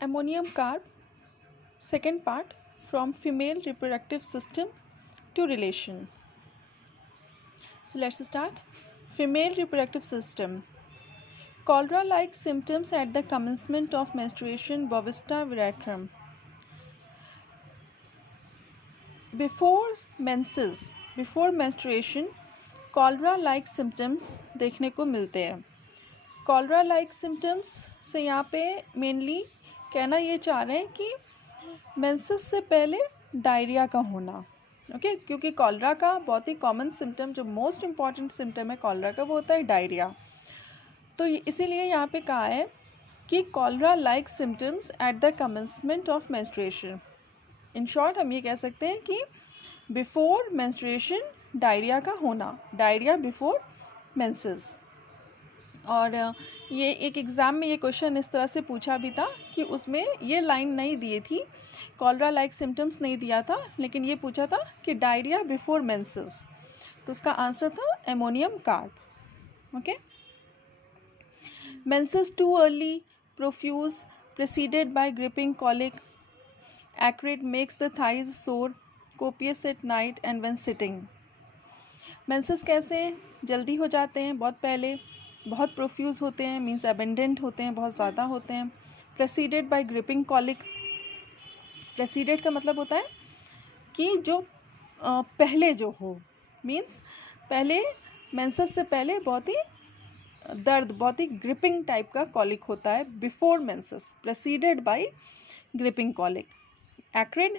Ammonium carb, second part, from female reproductive system to relation. So let's start. Female reproductive system. Cholera-like symptoms at the commencement of menstruation, Bovista veratrum. Before menses, before menstruation, cholera-like symptoms देखने को मिलते हैं. Cholera like symptoms से यहाँ पे mainly कहना ये चाह रहे हैं कि मेंसेस से पहले डायरिया का होना. ओके क्योंकि कॉलरा का बहुत ही कॉमन सिम्टम, जो मोस्ट इम्पॉर्टेंट सिम्टम है कॉलरा का, वो होता है डायरिया. तो इसीलिए यहाँ पे कहा है कि cholera like symptoms at the commencement of menstruation. In short हम ये कह सकते हैं कि बिफोर मेंस्ट्रुएशन डायरिया का होना, डायरिया बिफोर मेंसेस. और ये एक एग्ज़ाम में ये क्वेश्चन इस तरह से पूछा भी था कि उसमें ये लाइन नहीं दी थी, कॉलरा लाइक सिम्टम्स नहीं दिया था, लेकिन ये पूछा था कि डायरिया बिफोर मेंसेस. तो उसका आंसर था ammonium carb. Okay. Menses too early, profuse, preceded by griping colic, acrid, makes the thighs sore, copious at night and when sitting. Menses कैसे जल्दी हो जाते हैं, बहुत पहले, बहुत प्रोफ्यूज होते हैं, मीन्स अबेंडेंट होते हैं, बहुत ज़्यादा होते हैं. प्रेसीडेड बाय ग्रिपिंग कॉलिक. प्रेसीडेड का मतलब होता है कि जो पहले जो हो, मीन्स पहले मेंसेस से पहले बहुत ही दर्द, बहुत ही ग्रिपिंग टाइप का कॉलिक होता है before menses, preceded by griping colic. Acrid,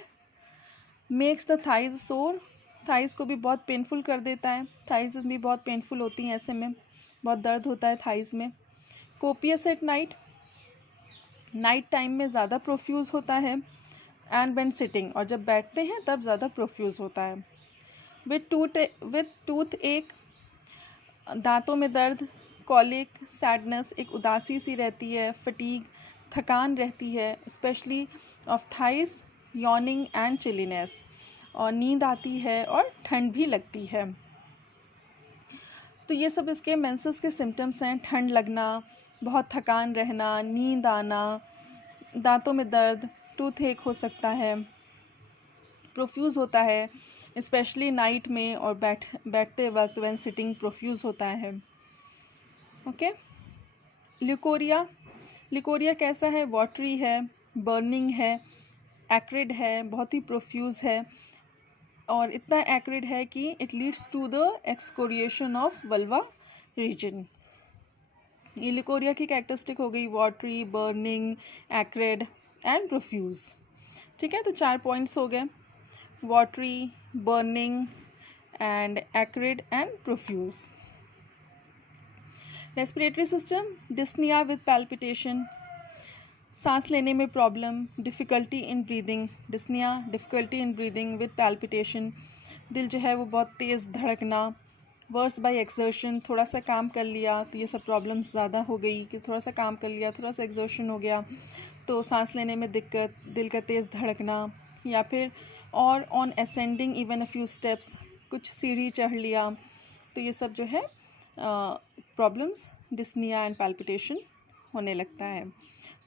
makes the thighs sore. Thighs को भी बहुत पेनफुल कर देता है, थाइज भी बहुत पेनफुल होती हैं, ऐसे में बहुत दर्द होता है थाइज में. Copious at night, night time में ज़्यादा प्रोफ्यूज होता है. एंड व्हेन सिटिंग, और जब बैठते हैं तब ज़्यादा प्रोफ्यूज होता है. विथ टूथ एक, दांतों में दर्द. कॉलिक, सैडनेस, एक उदासी सी रहती है. फटीग, थकान रहती है, specially of thighs. Yawning and chilliness, और नींद आती है और ठंड भी लगती है. तो ये सब इसके मेंसेस के सिम्टम्स हैं. ठंड लगना, बहुत थकान रहना, नींद आना, दांतों में दर्द, टूथ एक हो सकता है, प्रोफ्यूज़ होता है स्पेशली नाइट में, और बैठते वक्त व्हेन सिटिंग प्रोफ्यूज़ होता है. ओके. ल्यूकोरिया. ल्यूकोरिया कैसा है? वाटरी है, बर्निंग है, एक्रिड है, बहुत ही प्रोफ्यूज़ है, और इतना एक्रिड है कि it leads to the excoriation of vulva region. ये ल्यूकोरिया की कैरेक्टरिस्टिक हो गई, watery, burning, acrid and profuse. ठीक है, तो 4 पॉइंट्स हो गए, watery, burning and acrid and profuse. Respiratory system. Dyspnoea with palpitation, सांस लेने में problem, difficulty in breathing. Dyspnoea, difficulty in breathing with palpitation. दिल जो है वो बहुत तेज़ धड़कना. वर्स बाय एक्सर्शन, थोड़ा सा काम कर लिया तो ये सब प्रॉब्लम्स ज़्यादा हो गई, कि थोड़ा सा काम कर लिया, थोड़ा सा एक्सर्शन हो गया तो सांस लेने में दिक्कत, दिल का तेज़ धड़कना. या फिर और on ascending even a few steps, कुछ सीढ़ी चढ़ लिया, तो ये सब जो है प्रॉब्लम्स डिस्निया एंड पैल्पिटेशन होने लगता है.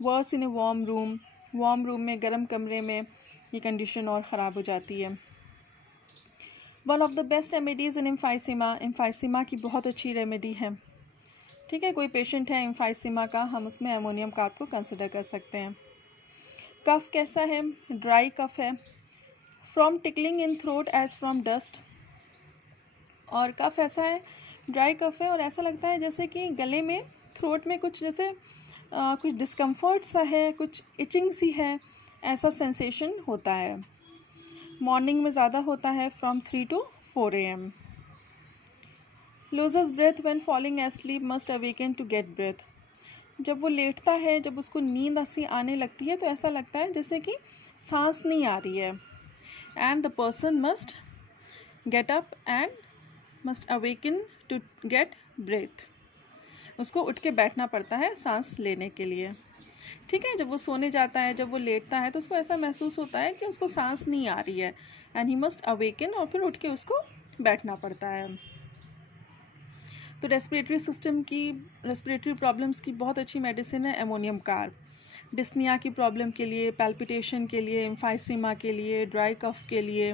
Worse in a warm room, warm room में, गर्म कमरे में ये कंडीशन और ख़राब हो जाती है. One of the best remedies in emphysema. Emphysema की बहुत अच्छी रेमेडी है. ठीक है, कोई पेशेंट है एम्फाइसीमा का, हम उसमें अमोनियम कार्ब को कंसिडर कर सकते हैं. कफ़ कैसा है? ड्राई कफ़ है. From tickling in throat as from dust. और कफ़ ऐसा है, ड्राई कफ़ है, और ऐसा लगता है जैसे कि गले में, थ्रोट में कुछ जैसे कुछ डिस्कम्फर्ट सा है, कुछ इचिंग सी है, ऐसा सेंसेशन होता है. मॉर्निंग में ज़्यादा होता है, फ्रॉम 3 to 4 AM. Loses breath when falling asleep, must awaken to get breath. जब वो लेटता है, जब उसको नींद ऐसी आने लगती है तो ऐसा लगता है जैसे कि सांस नहीं आ रही है. And the person must get up and must awaken to get breath. उसको उठ के बैठना पड़ता है सांस लेने के लिए. ठीक है, जब वो सोने जाता है, जब वो लेटता है तो उसको ऐसा महसूस होता है कि उसको सांस नहीं आ रही है, एंड ही मस्ट अवेकन, और फिर उठ के उसको बैठना पड़ता है. तो रेस्पिरेटरी सिस्टम की, रेस्पिरेटरी प्रॉब्लम्स की बहुत अच्छी मेडिसिन है अमोनियम कार्ब. डिस्निया की प्रॉब्लम के लिए, पैल्पिटेशन के लिए, एम्फाइसीमा के लिए, ड्राई कफ के लिए,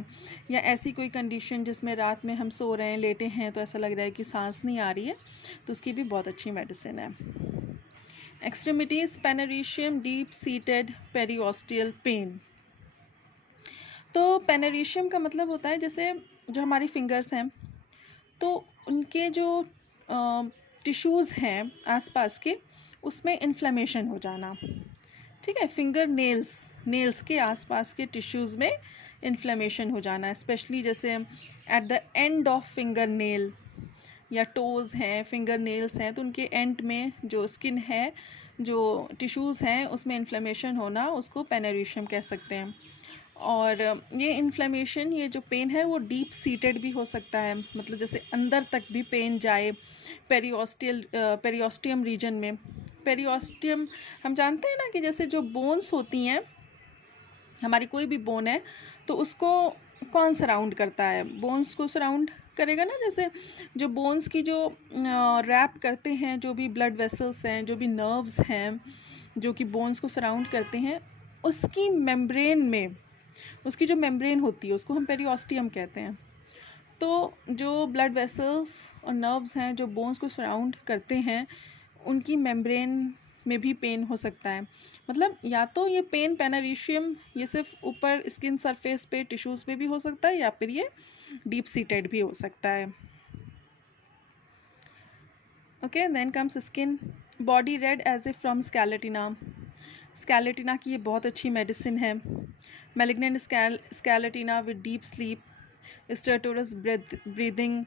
या ऐसी कोई कंडीशन जिसमें रात में हम सो रहे हैं, लेटे हैं, तो ऐसा लग रहा है कि सांस नहीं आ रही है, तो उसकी भी बहुत अच्छी मेडिसिन है। Extremities, panaritium deep seated periosteal pain. तो पेनेरिशियम का मतलब होता है जैसे जो हमारी फिंगर्स हैं, तो उनके जो टिश्यूज़ हैं आसपास के, उसमें इन्फ्लेमेशन हो जाना, ठीक है। फिंगर नेल्स के आसपास के टिश्यूज़ में इन्फ्लेमेशन हो जाना, स्पेशली जैसे at the end of finger nail, या टोज़ हैं, फिंगर नेल्स हैं, तो उनके एंड में जो स्किन है, जो टिश्यूज़ हैं, उसमें इन्फ्लेमेशन होना, उसको पेनेरिशियम कह सकते हैं। और ये इन्फ्लेमेशन, ये जो पेन है वो डीप सीटेड भी हो सकता है, मतलब जैसे अंदर तक भी पेन जाए पेरियोस्टियम रीजन में। पेरियोस्टियम हम जानते हैं ना कि जैसे जो बोन्स होती हैं, हमारी कोई भी बोन है तो उसको कौन सराउंड करता है? बोन्स को सराउंड करेगा ना, जैसे जो बोन्स की जो रैप करते हैं, जो भी ब्लड वेसल्स हैं, जो भी नर्व्स हैं, जो कि बोन्स को सराउंड करते हैं, उसकी मेम्ब्रेन में, उसकी जो मेम्ब्रेन होती है उसको हम पेरियोस्टियम कहते हैं। तो जो ब्लड वेसल्स और नर्व्स हैं जो बोन्स को सराउंड करते हैं, उनकी मेम्ब्रेन में भी पेन हो सकता है। मतलब या तो ये पेन पेनेरिशियम ये सिर्फ ऊपर स्किन सरफेस पे टिश्यूज़ पे भी हो सकता है, या फिर ये डीप सीटेड भी हो सकता है। Okay, then comes skin, body red as a from scarlatina. Scarlatina की ये बहुत अच्छी मेडिसिन है। Malignant scarlatina with deep sleep, stertorous breathing.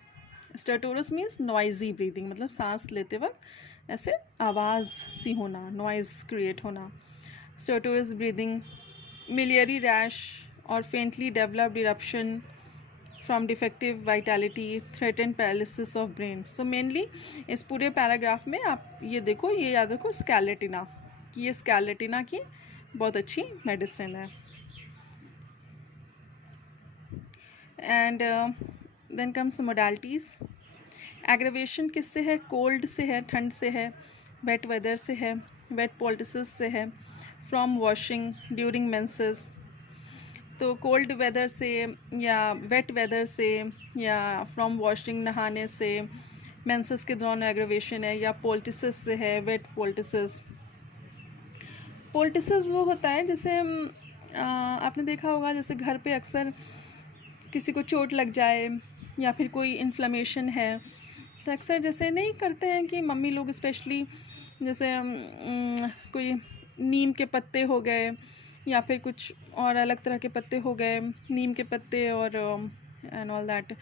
Stertorous means noisy breathing, मतलब सांस लेते वक्त ऐसे आवाज़ सी होना, नॉइज़ क्रिएट होना। स्टर्टोरस ब्रीदिंग, मिलियरी रैश और faintly developed eruption from defective vitality, threaten paralysis of brain. So mainly इस पूरे पैराग्राफ में आप ये देखो, ये याद रखो स्कैलेटिना, कि ये स्कैलेटिना की बहुत अच्छी मेडिसिन है। And then comes modalities. Aggravation किससे है? कोल्ड से है, ठंड से है, वेट वेदर से है, वेट पोल्टिसिस से है, फ्रॉम वॉशिंग ड्यूरिंग मेंसेस। तो कोल्ड वेदर से, या वेट वेदर से, या फ्रॉम वॉशिंग नहाने से, मेंसेस के दौरान एग्रेवेशन है, या पोल्टिसिस से है, वेट पोल्टिसिस। पोल्टिसिस वो होता है जैसे आपने देखा होगा, जैसे घर पे अक्सर किसी को चोट लग जाए या फिर कोई इन्फ्लेमेशन है, तो अक्सर जैसे नहीं करते हैं कि मम्मी लोग स्पेशली, जैसे कोई नीम के पत्ते हो गए या फिर कुछ और अलग तरह के पत्ते हो गए, नीम के पत्ते और एंड ऑल दैट,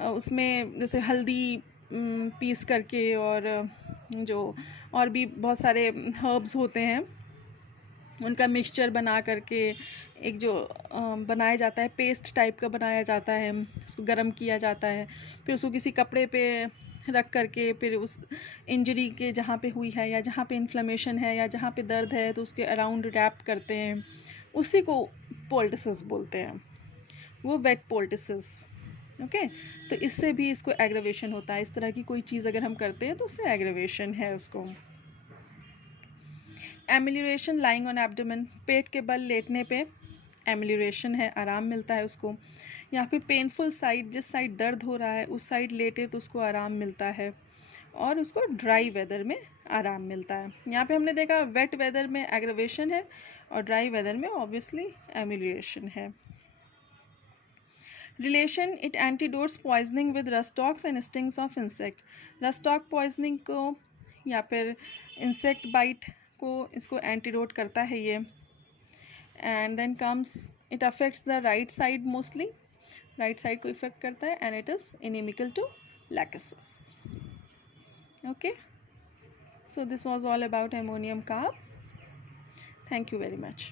उसमें जैसे हल्दी पीस करके, और जो और भी बहुत सारे हर्ब्स होते हैं उनका मिक्सचर बना करके एक जो बनाया जाता है, पेस्ट टाइप का बनाया जाता है, उसको गर्म किया जाता है, फिर उसको किसी कपड़े पे रख करके, फिर उस इंजरी के जहाँ पे हुई है, या जहाँ पे इन्फ्लेमेशन है, या जहाँ पे दर्द है, तो उसके अराउंड रैप करते हैं, उसी को पोल्टिसिस बोलते हैं, वो वेट पोल्टिसिस। ओके, तो इससे भी इसको एग्रेवेशन होता है। इस तरह की कोई चीज़ अगर हम करते हैं तो उससे एग्रेवेशन है उसको। एमिलियरेशन लाइंग ऑन एब्डोमेन, पेट के बल लेटने पे एमिलियरेशन है, आराम मिलता है उसको। यहाँ पे पेनफुल साइड, जिस साइड दर्द हो रहा है उस साइड लेटे तो उसको आराम मिलता है, और उसको ड्राई वेदर में आराम मिलता है। यहाँ पे हमने देखा वेट वेदर में एग्रेवेशन है, और ड्राई वेदर में ऑब्वियसली एमिलियरेशन है। Relation, it antidotes poisoning with rhus tox and stings of insect. Rhus tox poisoning को या फिर इंसेक्ट बाइट को इसको एंटीडोट करता है ये। And then comes, it affects the right side mostly, right side को इफेक्ट करता है, and it is inimical to lachesis. Okay, so this was all about ammonium carb. Thank you very much.